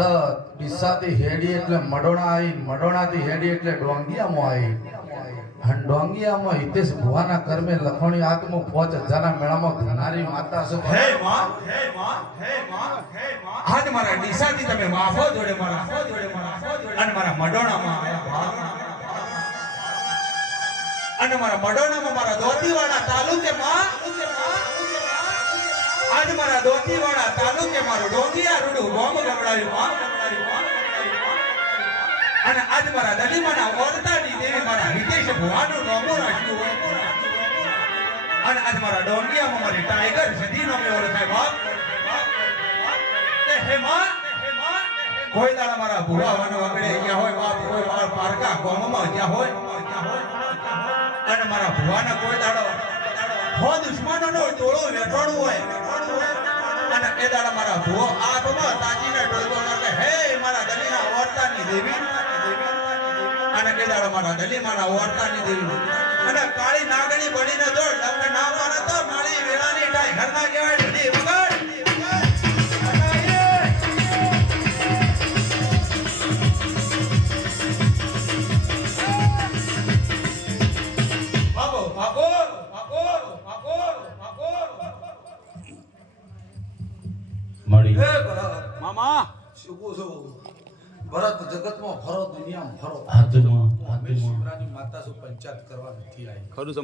ભરત ડીસાથી હેડી એટલે મડોણા આવી, મડોણાથી હેડી એટલે ડોંગિયામાં આવી, અને ડોંગિયામાં હિતેશ ભુવાના કર્મે લખોણી આત્મો 5000 ના મેળામાં ધનારી માતા છે. હે માં, હે માં, હે માં, હે માં, આજ મારા ડીસાથી તમે માફો જોડે મારા અને મારા મડોણામાં અને મારા મડોણામાં મારા દોતીવાડા તાલુકે માં આજ મારા દોતીવાડા તાલુકે મારું ડોંગિયા રૂડું ગોમ ગવડાવ્યું માં. અને આજ મારા દલીમાના ઓરતાની દેવી મારા હિતેશ ભુવાનું નોમો રાખ્યું. અને આજ મારા ડોંગિયામાં મારી ટાઈગર સદીનો મેં ઓળખાય બાપ. હે માં, કોઈ દાડા મારા ભુવા વનો આગળ ગયા હોય બાપ, કોઈ મારા પારકા ગોમમાં ગયા હોય અને મારા ભુવાના કોઈ દાડો હો દુશ્મનોનો ટોળો વેઠોણું હોય અને એ દાડા મારા ભુવો આંખમાં તાજીને ટોળો કરે હે મારા દલીના ઓરતાની દેવી અને એ દાડા મારા દલીમાના ઓરતાની દેવી અને કાળી નાગણી બનીને જોડ તમને ના મારે તો મારી વેળાની ટાઈ ઘરના કહેવાય ઢી વગર. મામા શું છો? ભરત જગતમાં ફરો, દુનિયામાં ફરો. હાથમાં અમે શિમરાની માતા શું પંચાયત કરવા નથી આવી. ખરું